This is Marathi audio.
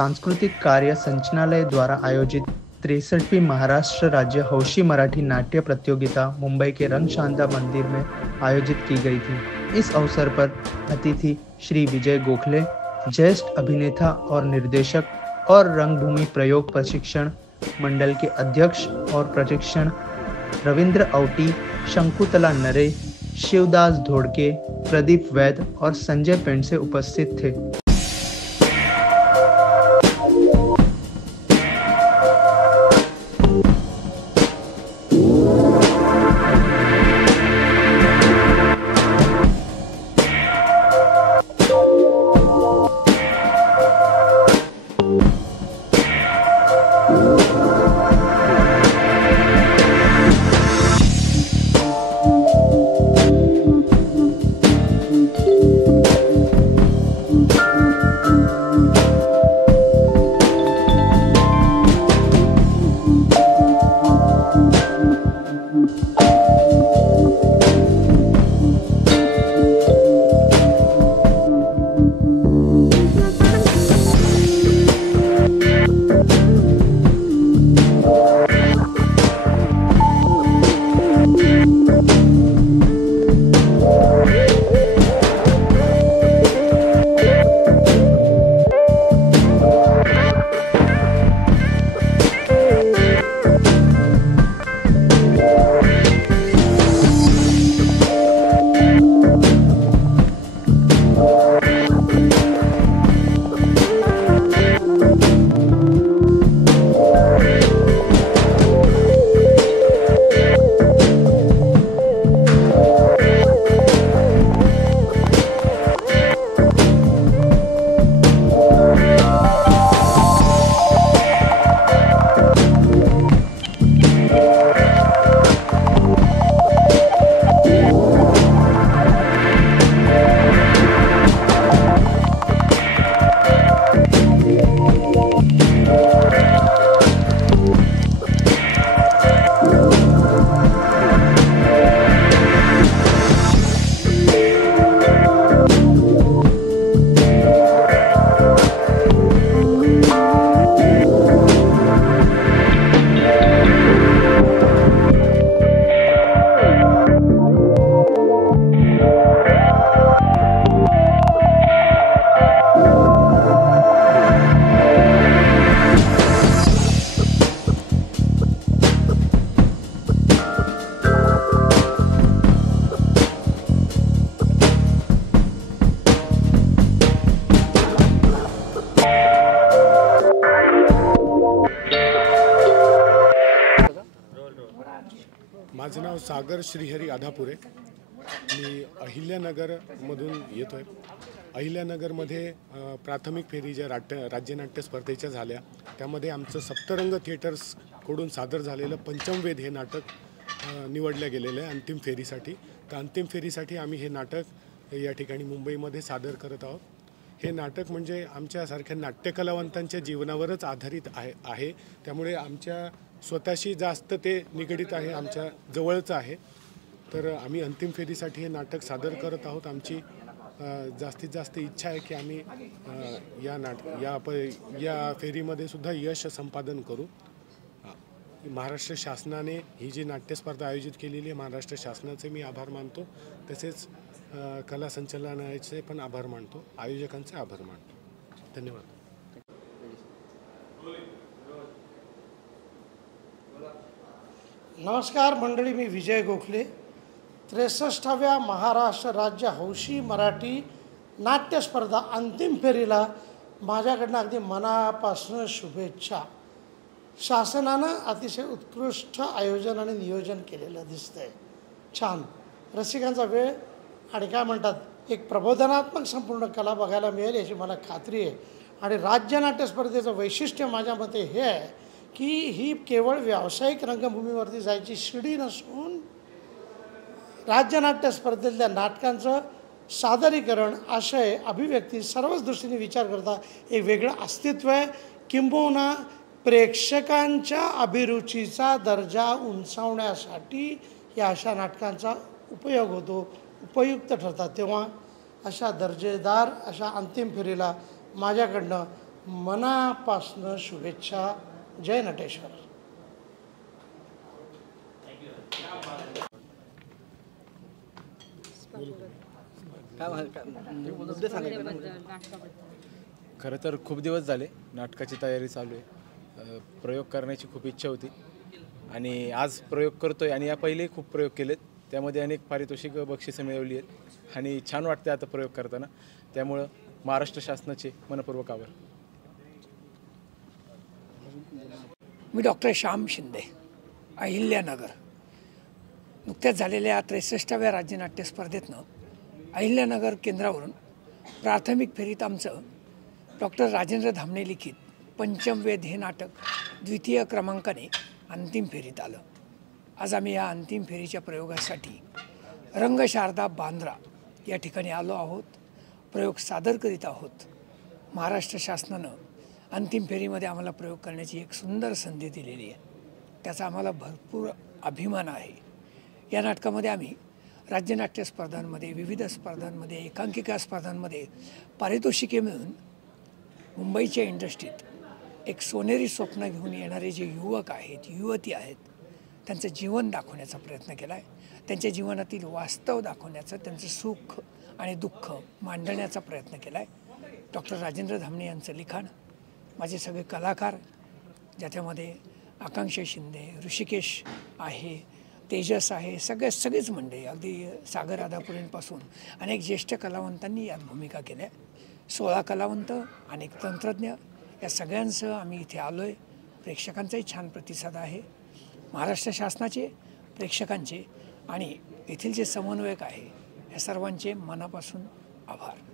सांस्कृतिक कार्य संचालनालय द्वारा आयोजित 63वीं महाराष्ट्र राज्य हौशी मराठी नाट्य प्रतियोगिता मुंबई के रंगशांदा मंदिर में आयोजित की गई थी। इस अवसर पर अतिथि श्री विजय गोखले, ज्येष्ठ अभिनेता और निर्देशक और रंगभूमि प्रयोग प्रशिक्षण मंडल के अध्यक्ष और प्रशिक्षण रविंद्र औटी, शंकुतला नरे, शिवदास धोड़के, प्रदीप वैद और संजय पेंडसे उपस्थित थे। माझं नाव सागर श्रीहरी आधापुरे। मी अहिल्यानगरमधून येतो आहे। अहिल्यानगरमध्ये प्राथमिक फेरी ज्या राज्यनाट्य स्पर्धेच्या झाल्या त्यामध्ये आमचं सप्तरंग थिएटर्सकडून सादर झालेलं पंचमवेद हे नाटक निवडलं गेलेलं आहे अंतिम फेरीसाठी। तर अंतिम फेरीसाठी आम्ही हे नाटक या ठिकाणी मुंबईमध्ये सादर करत आहोत। हे नाटक म्हणजे आमच्यासारख्या नाट्यकलावंतांच्या जीवनावरच आधारित आहे त्यामुळे आमच्या स्वतःशी जास्त ते निगडित आहे, आमच्या जवळचं आहे। तर आम्ही अंतिम फेरीसाठी हे नाटक सादर करत आहोत। आमची जास्तीत जास्त इच्छा आहे की आम्ही या फेरीमध्ये सुद्धा यश संपादन करू। महाराष्ट्र शासनाने ही जी नाट्यस्पर्धा आयोजित केलेली आहे महाराष्ट्र शासनाचे मी आभार मानतो, तसेच कला संचालनालयाचे पण आभार मानतो, आयोजकांचे आभार मानतो। धन्यवाद। नमस्कार मंडळी, मी विजय गोखले। 63व्या महाराष्ट्र राज्य हौशी मराठी नाट्य स्पर्धा अंतिम फेरीला माझ्याकडनं अगदी मनापासून शुभेच्छा। शासनानं अतिशय उत्कृष्ट आयोजन आणि नियोजन केलेलं दिसतंय। छान रसिकांचा वेळ आणि काय म्हणतात एक प्रबोधनात्मक संपूर्ण कला बघायला मिळेल याची मला खात्री आहे। आणि राज्य नाट्य स्पर्धेचं वैशिष्ट्य माझ्या मते हे आहे की ही केवळ व्यावसायिक रंगभूमीवरती जायची शिडी नसून राज्यनाट्य स्पर्धेतल्या नाटकांचं सादरीकरण, आशय, अभिव्यक्ती सर्वच दृष्टीने विचार करता एक वेगळं अस्तित्व आहे। किंबहुना प्रेक्षकांच्या अभिरुचीचा दर्जा उंचावण्यासाठी या अशा नाटकांचा उपयोग होतो, उपयुक्त ठरतात। तेव्हा अशा दर्जेदार अशा अंतिम फेरीला माझ्याकडनं मनापासनं शुभेच्छा. जय नटेश्वर. खरं तर खूप दिवस झाले नाटकाची तयारी चालू आहे. प्रयोग करण्याची खूप इच्छा होती आणि आज प्रयोग करतोय आणि या पहिलेही खूप प्रयोग केलेत. त्यामध्ये अनेक पारितोषिक बक्षिसं मिळवली आहेत आणि छान वाटते आता प्रयोग करताना. त्यामुळं महाराष्ट्र शासनाचे मनपूर्वक आभार. मी डॉक्टर श्याम शिंदे, अहिल्यानगर. नुकत्याच झालेल्या 63व्या राज्यनाट्य स्पर्धेतनं अहिल्यानगर केंद्रावरून प्राथमिक फेरीत आमचं डॉक्टर राजेंद्र धामणे लिखित पंचमवेद हे नाटक द्वितीय क्रमांकाने अंतिम फेरीत आलं. आज आम्ही या अंतिम फेरीच्या प्रयोगासाठी रंगशारदा बांद्रा या ठिकाणी आलो आहोत. प्रयोग सादर करीत आहोत. महाराष्ट्र शासनानं अंतिम फेरीमध्ये आम्हाला प्रयोग करण्याची एक सुंदर संधी दिलेली आहे. त्याचा आम्हाला भरपूर अभिमान आहे. या नाटकामध्ये आम्ही राज्यनाट्य स्पर्धांमध्ये, विविध स्पर्धांमध्ये, एकांकिका स्पर्धांमध्ये पारितोषिके मिळून मुंबईच्या इंडस्ट्रीत एक सोनेरी स्वप्न घेऊन येणारे जे युवक आहेत, युवती आहेत, त्यांचं जीवन दाखवण्याचा प्रयत्न केला आहे. त्यांच्या जीवनातील वास्तव दाखवण्याचं, त्यांचं सुख आणि दुःख मांडण्याचा प्रयत्न केला आहे. डॉक्टर राजेंद्र धामणे यांचं लिखाण, माझे सगळे कलाकार, ज्याच्यामध्ये आकांक्षा शिंदे, ऋषिकेश आहे, तेजस आहे, सगळीच मंडळी, अगदी सागर आदापुरेंपासून अनेक ज्येष्ठ कलावंतांनी यात भूमिका केल्या. 16 कलावंत, अनेक तंत्रज्ञ, या सगळ्यांसह आम्ही इथे आलो आहे. प्रेक्षकांचाही छान प्रतिसाद आहे. महाराष्ट्र शासनाचे, प्रेक्षकांचे आणि येथील जे समन्वयक आहे या सर्वांचे मनापासून आभार.